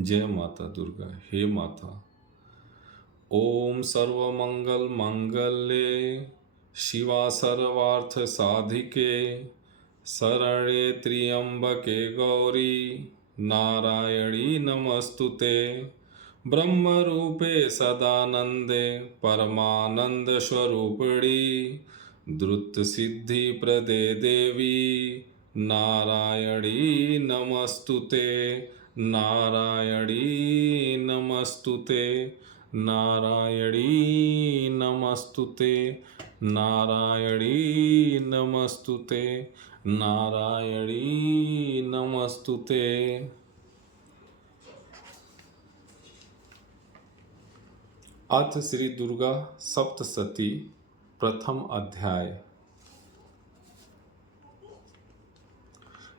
जय माता दुर्गा। हे माता, ओम सर्वमंगल मांगल्ये शिवा सर्वार्थ साधिके शरण्ये त्र्यंबके गौरी नारायणी नमस्तुते। ब्रह्म रूपे सदानंदे परमानंद स्वरूपिणी द्रुत सिद्धि प्रदे देवी नारायणी नमस्तुते। नारायणी नमस्तुते। नारायणी नमस्तुते। नारायणी नमस्तुते। नारायणी नमस्तुते। अथ श्री दुर्गा सप्तशती प्रथम अध्याय।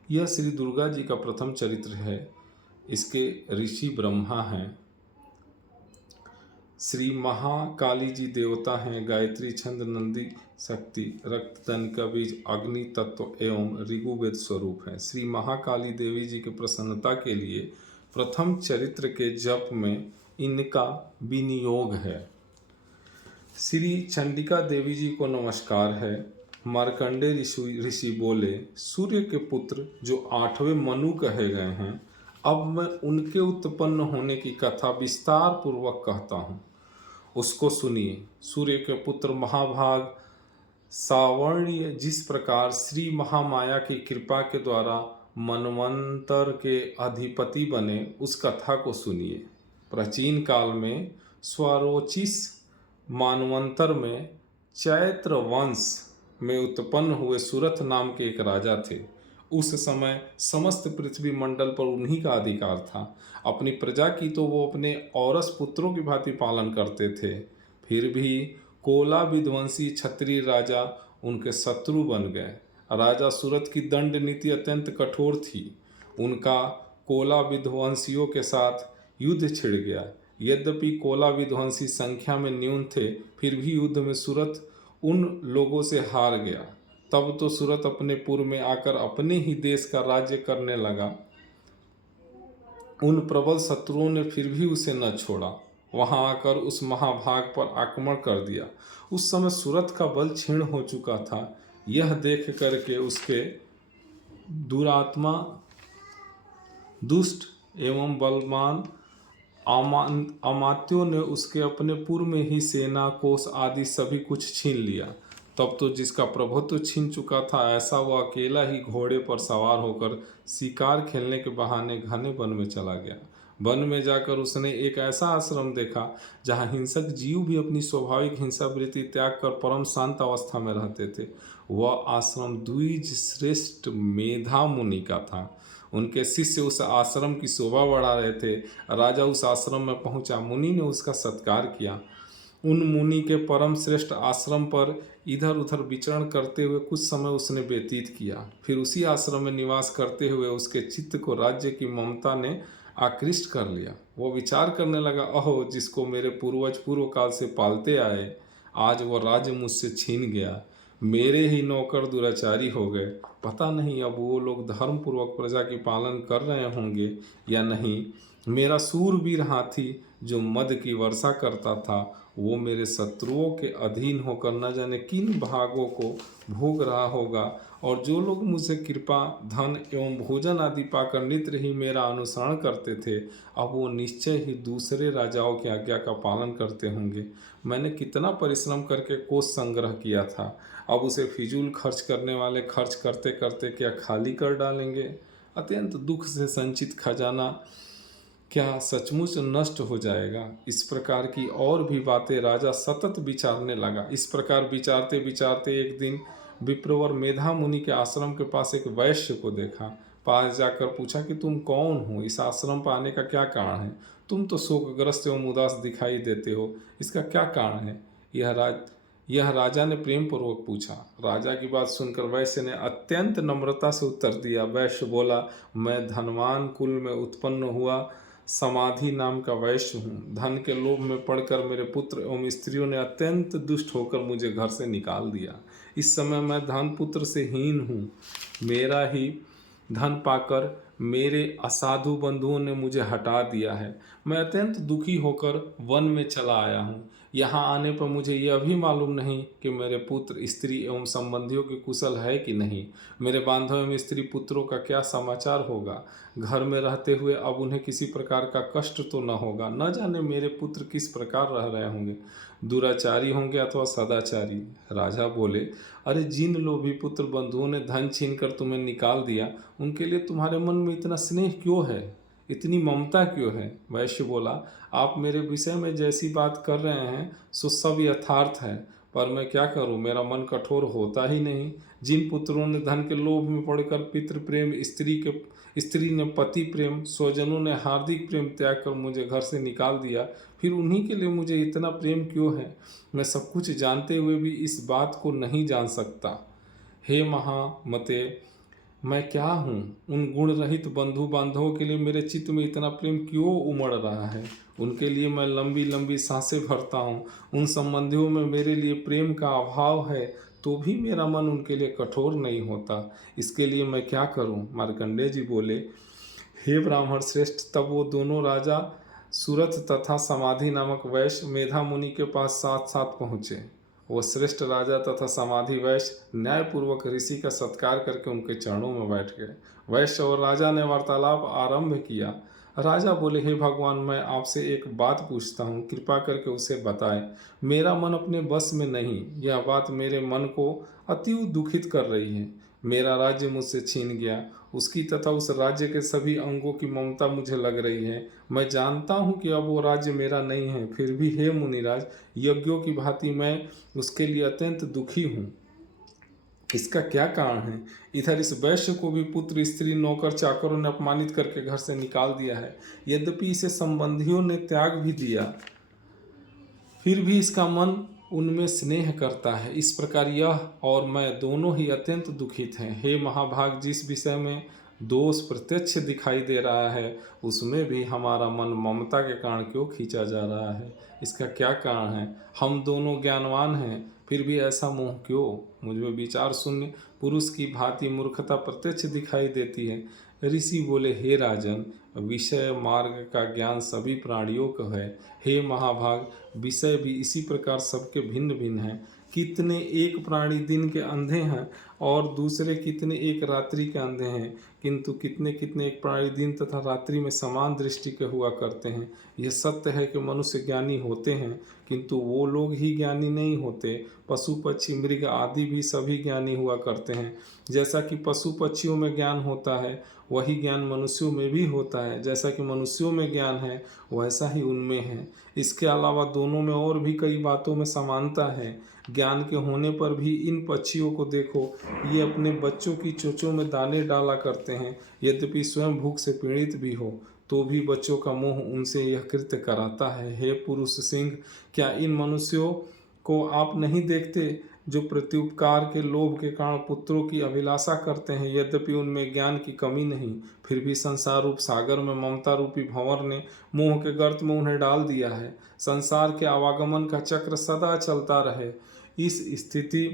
यह श्री दुर्गा जी का प्रथम चरित्र है। इसके ऋषि ब्रह्मा हैं। श्री महाकाली जी देवता हैं। गायत्री छंद नंदी शक्ति रक्तधन का बीज अग्नि तत्व एवं ऋग्वेद स्वरूप है। श्री महाकाली देवी जी की प्रसन्नता के लिए प्रथम चरित्र के जप में इनका विनियोग है। श्री चंडिका देवी जी को नमस्कार है। मार्कंडे ऋषि बोले, सूर्य के पुत्र जो 8वें मनु कहे गए हैं, अब मैं उनके उत्पन्न होने की कथा विस्तार पूर्वक कहता हूँ, उसको सुनिए। सूर्य के पुत्र महाभाग सावर्ण्य जिस प्रकार श्री महामाया की कृपा के द्वारा मनवंतर के अधिपति बने, उस कथा को सुनिए। प्राचीन काल में स्वरोचिस मानवंतर में चैत्र वंश में उत्पन्न हुए सुरथ नाम के एक राजा थे। उस समय समस्त पृथ्वी मंडल पर उन्हीं का अधिकार था। अपनी प्रजा की तो वो अपने औरस पुत्रों की भांति पालन करते थे। फिर भी कोला विध्वंसी क्षत्रिय राजा उनके शत्रु बन गए। राजा सूरत की दंड नीति अत्यंत कठोर थी। उनका कोला विध्वंसियों के साथ युद्ध छिड़ गया। यद्यपि कोला विध्वंसी संख्या में न्यून थे, फिर भी युद्ध में सूरत उन लोगों से हार गया। तब तो सूरत अपने पुर में आकर अपने ही देश का राज्य करने लगा। उन प्रबल शत्रुओं ने फिर भी उसे न छोड़ा। वहां आकर उस महाभाग पर आक्रमण कर दिया। उस समय सूरत का बल क्षीण हो चुका था। यह देख करके उसके दुरात्मा दुष्ट एवं बलवान अमात्यों ने उसके अपने पूर्व में ही सेना कोष आदि सभी कुछ छीन लिया। तब तो जिसका प्रभुत्व छीन चुका था, ऐसा वह अकेला ही घोड़े पर सवार होकर शिकार खेलने के बहाने घने वन में चला गया। वन में जाकर उसने एक ऐसा आश्रम देखा जहाँ हिंसक जीव भी अपनी स्वाभाविक हिंसा वृत्ति त्याग कर परम शांत अवस्था में रहते थे। वह आश्रम द्विज श्रेष्ठ मेधा मुनि का था। उनके शिष्य उस आश्रम की शोभा बढ़ा रहे थे। राजा उस आश्रम में पहुंचा। मुनि ने उसका सत्कार किया। उन मुनि के परम श्रेष्ठ आश्रम पर इधर उधर विचरण करते हुए कुछ समय उसने व्यतीत किया। फिर उसी आश्रम में निवास करते हुए उसके चित्त को राज्य की ममता ने आकृष्ट कर लिया। वो विचार करने लगा, अहो, जिसको मेरे पूर्वज पूर्व काल से पालते आए, आज वो राज्य मुझसे छीन गया। मेरे ही नौकर दुराचारी हो गए। पता नहीं अब वो लोग धर्म पूर्वक प्रजा की पालन कर रहे होंगे या नहीं। मेरा सूरवीर हाथी जो मद की वर्षा करता था, वो मेरे शत्रुओं के अधीन होकर न जाने किन भागों को भोग रहा होगा। और जो लोग मुझसे कृपा धन एवं भोजन आदि पाकर नित्य ही मेरा अनुसरण करते थे, अब वो निश्चय ही दूसरे राजाओं की आज्ञा का पालन करते होंगे। मैंने कितना परिश्रम करके कोष संग्रह किया था, अब उसे फिजूल खर्च करने वाले खर्च करते करते क्या खाली कर डालेंगे। अत्यंत दुख से संचित खजाना क्या सचमुच नष्ट हो जाएगा। इस प्रकार की और भी बातें राजा सतत विचारने लगा। इस प्रकार विचारते विचारते एक दिन विप्रवर मेधा मुनि के आश्रम के पास एक वैश्य को देखा। पास जाकर पूछा कि तुम कौन हो, इस आश्रम पर आने का क्या कारण है? तुम तो शोकग्रस्त एवं उदास दिखाई देते हो, इसका क्या कारण है? यह राजा ने प्रेम पूर्वक पूछा। राजा की बात सुनकर वैश्य ने अत्यंत नम्रता से उत्तर दिया। वैश्य बोला, मैं धनवान कुल में उत्पन्न हुआ समाधि नाम का वैश्य हूँ। धन के लोभ में पड़कर मेरे पुत्र एवं स्त्रियों ने अत्यंत दुष्ट होकर मुझे घर से निकाल दिया। इस समय मैं धन पुत्र से हीन हूँ। मेरा ही धन पाकर मेरे असाधु बंधुओं ने मुझे हटा दिया है। मैं अत्यंत दुखी होकर वन में चला आया हूँ। यहाँ आने पर मुझे यह भी मालूम नहीं कि मेरे पुत्र, स्त्री एवं संबंधियों की कुशल है कि नहीं। मेरे बांधव एवं स्त्री पुत्रों का क्या समाचार होगा। घर में रहते हुए अब उन्हें किसी प्रकार का कष्ट तो न होगा। न जाने मेरे पुत्र किस प्रकार रह रहे होंगे, दुराचारी होंगे अथवा सदाचारी। राजा बोले, अरे जिन लोभी पुत्र बंधुओं ने धन छीन कर तुम्हें निकाल दिया, उनके लिए तुम्हारे मन में इतना स्नेह क्यों है, इतनी ममता क्यों है। वैश्य बोला, आप मेरे विषय में जैसी बात कर रहे हैं सो सब यथार्थ है, पर मैं क्या करूं, मेरा मन कठोर होता ही नहीं। जिन पुत्रों ने धन के लोभ में पड़कर पितृ प्रेम, स्त्री ने पति प्रेम, स्वजनों ने हार्दिक प्रेम त्याग कर मुझे घर से निकाल दिया, फिर उन्हीं के लिए मुझे इतना प्रेम क्यों है। मैं सब कुछ जानते हुए भी इस बात को नहीं जान सकता। हे महामते, मैं क्या हूँ। उन गुण रहित बंधु बांधवों के लिए मेरे चित्त में इतना प्रेम क्यों उमड़ रहा है। उनके लिए मैं लंबी लंबी सांसें भरता हूँ। उन संबंधियों में मेरे लिए प्रेम का अभाव है, तो भी मेरा मन उनके लिए कठोर नहीं होता। इसके लिए मैं क्या करूँ। मार्कंडेय जी बोले, हे ब्राह्मण श्रेष्ठ, तब वो दोनों राजा सुरथ तथा समाधि नामक वैश्य मेधा मुनि के पास साथ साथ पहुँचे। वो श्रेष्ठ राजा तथा समाधि वैश्य न्यायपूर्वक ऋषि का सत्कार करके उनके चरणों में बैठ गए। वैश्य और राजा ने वार्तालाप आरंभ किया। राजा बोले, हे भगवान, मैं आपसे एक बात पूछता हूँ, कृपा करके उसे बताएं। मेरा मन अपने बस में नहीं। यह बात मेरे मन को अति दुखित कर रही है। मेरा राज्य मुझसे छीन गया, उसकी तथा उस राज्य के सभी अंगों की ममता मुझे लग रही है। मैं जानता हूँ कि अब वो राज्य मेरा नहीं है, फिर भी हे मुनिराज, यज्ञों की भांति मैं उसके लिए अत्यंत दुखी हूँ। इसका क्या कारण है। इधर इस वैश्य को भी पुत्र, स्त्री, नौकर चाकरों ने अपमानित करके घर से निकाल दिया है। यद्यपि इसे संबंधियों ने त्याग भी दिया, फिर भी इसका मन उनमें स्नेह करता है। इस प्रकार यह और मैं दोनों ही अत्यंत दुखित हैं। हे महाभाग, जिस विषय में दोष प्रत्यक्ष दिखाई दे रहा है, उसमें भी हमारा मन ममता के कारण क्यों खींचा जा रहा है। इसका क्या कारण है। हम दोनों ज्ञानवान हैं, फिर भी ऐसा मोह क्यों। मुझमें विचार शून्य पुरुष की भांति मूर्खता प्रत्यक्ष दिखाई देती है। ऋषि बोले, हे राजन, विषय मार्ग का ज्ञान सभी प्राणियों को है। हे महाभाग, विषय भी इसी प्रकार सबके भिन्न भिन्न हैं। कितने एक प्राणी दिन के अंधे हैं और दूसरे कितने एक रात्रि के अंधे हैं, किंतु कितने कितने एक प्राणी दिन तथा रात्रि में समान दृष्टि के हुआ करते हैं। यह सत्य है कि मनुष्य ज्ञानी होते हैं, किंतु वो लोग ही ज्ञानी नहीं होते। पशु पक्षी मृग आदि भी सभी ज्ञानी हुआ करते हैं। जैसा कि पशु पक्षियों में ज्ञान होता है, वही ज्ञान मनुष्यों में भी होता है। जैसा कि मनुष्यों में ज्ञान है, वैसा ही उनमें है। इसके अलावा दोनों में और भी कई बातों में समानता है। ज्ञान के होने पर भी इन पक्षियों को देखो, ये अपने बच्चों की चोंचों में दाने डाला करते हैं। यद्यपि स्वयं भूख से पीड़ित भी हो, तो भी बच्चों का मोह उनसे यह कृत्य कराता है। हे पुरुष सिंह, क्या इन मनुष्यों को आप नहीं देखते जो प्रत्युपकार के लोभ के कारण पुत्रों की अभिलाषा करते हैं। यद्यपि उनमें ज्ञान की कमी नहीं, फिर भी संसार रूप सागर में ममता रूपी भंवर ने मोह के गर्त में उन्हें डाल दिया है। संसार के आवागमन का चक्र सदा चलता रहे, इस स्थिति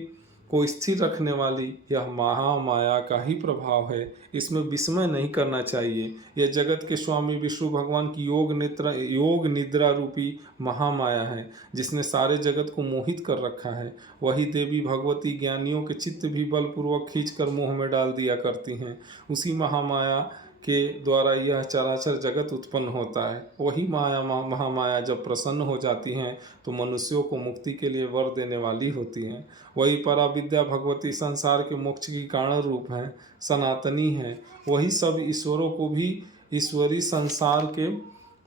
को स्थिर रखने वाली यह महामाया का ही प्रभाव है। इसमें विस्मय नहीं करना चाहिए। यह जगत के स्वामी विष्णु भगवान की योग निद्रा रूपी महामाया है, जिसने सारे जगत को मोहित कर रखा है। वही देवी भगवती ज्ञानियों के चित्त भी बलपूर्वक खींचकर मोह में डाल दिया करती हैं। उसी महामाया के द्वारा यह चराचर जगत उत्पन्न होता है। वही महामाया जब प्रसन्न हो जाती हैं तो मनुष्यों को मुक्ति के लिए वर देने वाली होती हैं। वही पराविद्या भगवती संसार के मोक्ष की कारण रूप है, सनातनी है। वही सब ईश्वरों को भी ईश्वरी संसार के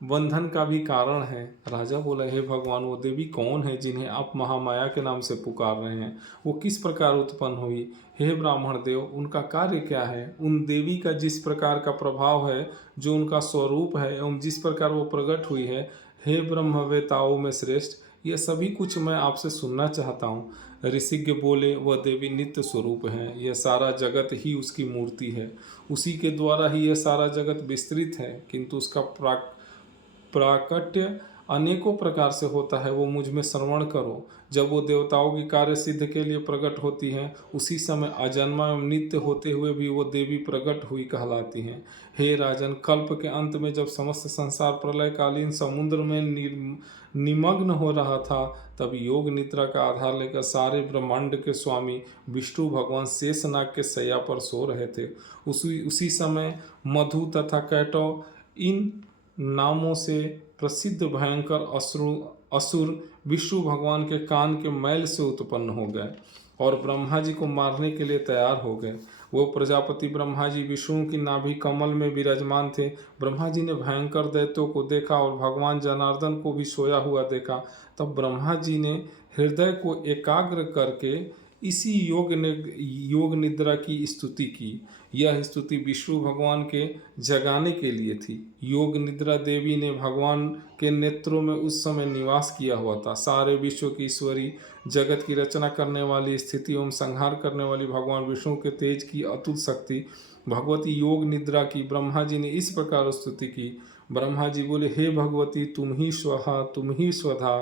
बंधन का भी कारण है। राजा बोला, हे भगवान, वो देवी कौन है जिन्हें आप महामाया के नाम से पुकार रहे हैं। वो किस प्रकार उत्पन्न हुई। हे ब्राह्मण देव, उनका कार्य क्या है। उन देवी का जिस प्रकार का प्रभाव है, जो उनका स्वरूप है एवं जिस प्रकार वो प्रकट हुई है, हे ब्रह्मवेताओं में श्रेष्ठ, यह सभी कुछ मैं आपसे सुनना चाहता हूँ। ऋषिज्ञ बोले, वह देवी नित्य स्वरूप है। यह सारा जगत ही उसकी मूर्ति है। उसी के द्वारा ही यह सारा जगत विस्तृत है, किंतु उसका प्राकट्य अनेकों प्रकार से होता है, वो मुझ में श्रवण करो। जब वो देवताओं की कार्य सिद्ध के लिए प्रकट होती हैं, उसी समय अजन्मा एवं नित्य होते हुए भी वो देवी प्रकट हुई कहलाती हैं। हे राजन, कल्प के अंत में जब समस्त संसार प्रलयकालीन समुद्र में निमग्न हो रहा था, तब योग निद्रा का आधार लेकर सारे ब्रह्मांड के स्वामी विष्णु भगवान शेषनाग के शैया पर सो रहे थे। उसी समय मधु तथा कैटव इन नामों से प्रसिद्ध भयंकर असुर विष्णु भगवान के कान के मैल से उत्पन्न हो गए और ब्रह्मा जी को मारने के लिए तैयार हो गए। वो प्रजापति ब्रह्मा जी विष्णु की नाभि कमल में विराजमान थे। ब्रह्मा जी ने भयंकर दैत्यों को देखा और भगवान जनार्दन को भी सोया हुआ देखा। तब ब्रह्मा जी ने हृदय को एकाग्र करके इसी योग निद्रा की स्तुति की। यह स्तुति विष्णु भगवान के जगाने के लिए थी। योग निद्रा देवी ने भगवान के नेत्रों में उस समय निवास किया हुआ था। सारे विश्व की ईश्वरी, जगत की रचना करने वाली, स्थिति एवं संहार करने वाली भगवान विष्णु के तेज की अतुल शक्ति भगवती योग निद्रा की ब्रह्मा जी ने इस प्रकार स्तुति की। ब्रह्मा जी बोले, हे भगवती, तुम ही स्वाहा, तुम ही स्वधा,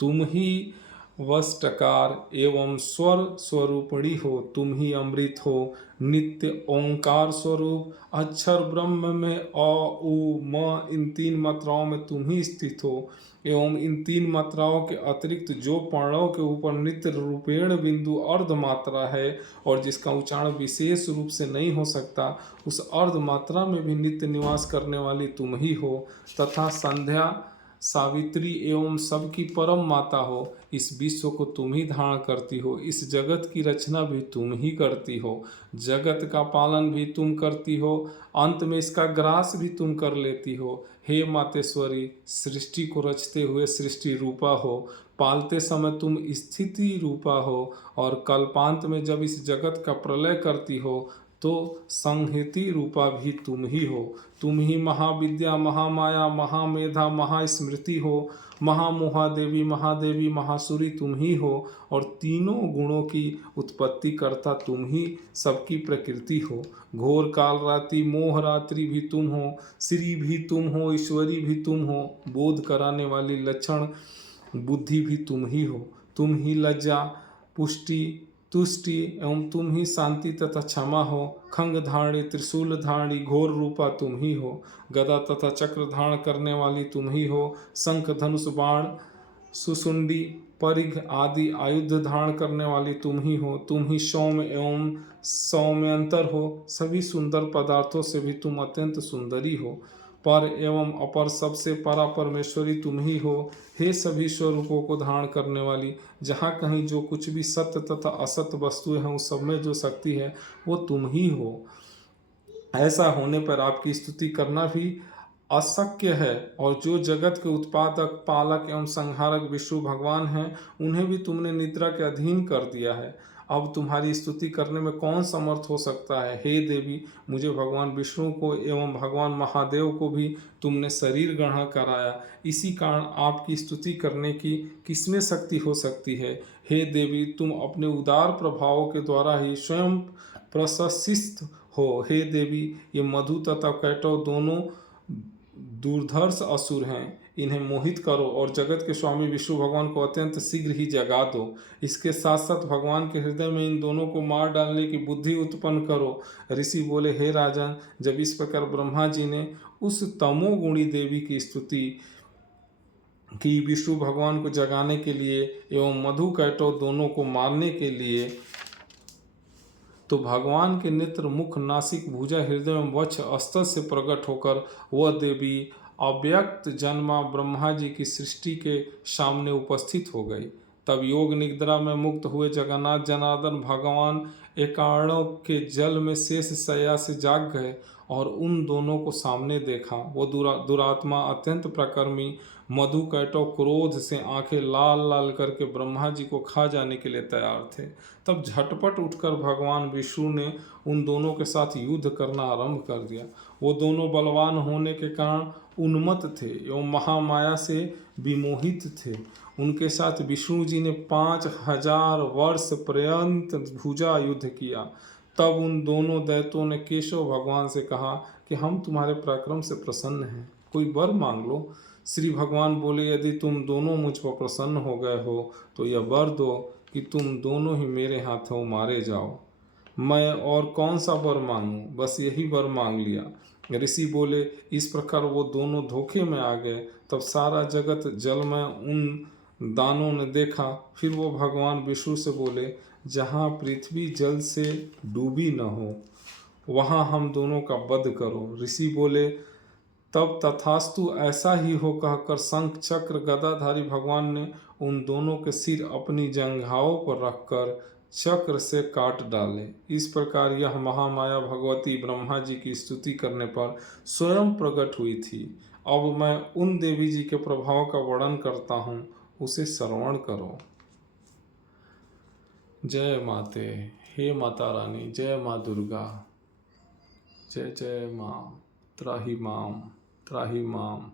तुम ही वस्टकार एवं स्वर स्वरूपिणी हो, तुम ही अमृत हो, नित्य ओंकार स्वरूप, अक्षर ब्रह्म में अ उ म इन 3 मात्राओं में तुम ही स्थित हो एवं इन 3 मात्राओं के अतिरिक्त जो पर्णों के ऊपर नित्य रूपेण बिंदु अर्ध मात्रा है और जिसका उच्चारण विशेष रूप से नहीं हो सकता, उस अर्ध मात्रा में भी नित्य निवास करने वाली तुम ही हो तथा संध्या, सावित्री एवं सबकी परम माता हो। इस विश्व को तुम ही धारण करती हो, इस जगत की रचना भी तुम ही करती हो, जगत का पालन भी तुम करती हो, अंत में इसका ग्रास भी तुम कर लेती हो। हे मातेश्वरी, सृष्टि को रचते हुए सृष्टि रूपा हो, पालते समय तुम स्थिति रूपा हो और कल्पांत में जब इस जगत का प्रलय करती हो तो संहति रूपा भी तुम ही हो। तुम ही महाविद्या, महामाया, महामेधा, महास्मृति हो, महामोहा देवी, महादेवी, महासुरी तुम ही हो और तीनों गुणों की उत्पत्ति करता तुम ही सबकी प्रकृति हो। घोर काल रात्रि मोह रात्रि भी तुम हो, श्री भी तुम हो, ईश्वरी भी तुम हो, बोध कराने वाली लक्षण बुद्धि भी तुम ही हो। तुम ही लज्जा, पुष्टि, तुष्टि एवं तुम ही शांति तथा क्षमा हो। खंग धारणी, त्रिशूल धारणी, घोर रूपा तुम ही हो। गदा तथा चक्र धारण करने वाली तुम ही हो। शंख, धनुष, बाण, सुसुंडी, परिघ आदि आयुध धारण करने वाली तुम ही हो। तुम ही सौम्य एवं सौम्यंतर हो। सभी सुंदर पदार्थों से भी तुम अत्यंत सुंदरी हो। पर एवं अपर सबसे परा परमेश्वरी तुम ही हो। हे सभी स्वरूपों को धारण करने वाली, जहाँ कहीं जो कुछ भी सत्य तथा असत्य वस्तुएं हैं उस सब में जो शक्ति है वो तुम ही हो। ऐसा होने पर आपकी स्तुति करना भी अशक्य है और जो जगत के उत्पादक, पालक एवं संहारक विष्णु भगवान हैं उन्हें भी तुमने निद्रा के अधीन कर दिया है। अब तुम्हारी स्तुति करने में कौन समर्थ हो सकता है। हे देवी, मुझे भगवान विष्णु को एवं भगवान महादेव को भी तुमने शरीर ग्रहण कराया, इसी कारण आपकी स्तुति करने की किसमें शक्ति हो सकती है। हे देवी, तुम अपने उदार प्रभावों के द्वारा ही स्वयं प्रशस्त हो। हे देवी, ये मधु तथा कैटव दोनों दुर्धर्ष असुर हैं, इन्हें मोहित करो और जगत के स्वामी विष्णु भगवान को अत्यंत शीघ्र ही जगा दो। इसके साथ साथ भगवान के हृदय में इन दोनों को मार डालने की बुद्धि उत्पन्न करो। ऋषि बोले, हे राजन, जब इस प्रकार ब्रह्मा जी ने उस तमोगुणी देवी की स्तुति की विष्णु भगवान को जगाने के लिए एवं मधु कैटव दोनों को मारने के लिए, तो भगवान के नेत्र, मुख, नासिक, भुजा, हृदय एवं वक्ष अस्तर से प्रकट होकर वह देवी अव्यक्त जन्मा ब्रह्मा जी की सृष्टि के सामने उपस्थित हो गई। तब योग निद्रा में मुक्त हुए जगन्नाथ जनार्दन भगवान एकाणों के जल में शेष शैया से जाग गए और उन दोनों को सामने देखा। वो दुरात्मा अत्यंत प्रकर्मी मधु कैटव क्रोध से आंखें लाल लाल करके ब्रह्मा जी को खा जाने के लिए तैयार थे। तब झटपट उठकर भगवान विष्णु ने उन दोनों के साथ युद्ध करना आरंभ कर दिया। वो दोनों बलवान होने के कारण उन्मत्त थे एवं महामाया से विमोहित थे। उनके साथ विष्णु जी ने 5000 वर्ष पर्यंत भुजा युद्ध किया। तब उन दोनों दैत्यों ने केशव भगवान से कहा कि हम तुम्हारे पराक्रम से प्रसन्न हैं। कोई वर मांग लो। श्री भगवान बोले, यदि तुम दोनों मुझ पर प्रसन्न हो गए हो तो यह वर दो कि तुम दोनों ही मेरे हाथों मारे जाओ। मैं और कौन सा वर मांगूं, बस यही वर मांग लिया। ऋषि बोले, इस प्रकार वो दोनों धोखे में आ गए। तब सारा जगत जल में उन दानों ने देखा। फिर वो भगवान विष्णु से बोले, जहाँ पृथ्वी जल से डूबी न हो वहाँ हम दोनों का वध करो। ऋषि बोले, तब तथास्तु ऐसा ही हो कहकर शंख चक्र गदाधारी भगवान ने उन दोनों के सिर अपनी जंघाओं पर रखकर चक्र से काट डाले। इस प्रकार यह महामाया भगवती ब्रह्मा जी की स्तुति करने पर स्वयं प्रकट हुई थी। अब मैं उन देवी जी के प्रभाव का वर्णन करता हूँ, उसे श्रवण करो। जय माते, हे माता रानी, जय माँ दुर्गा, जय जय माँ, त्राही माम, त्राही माम।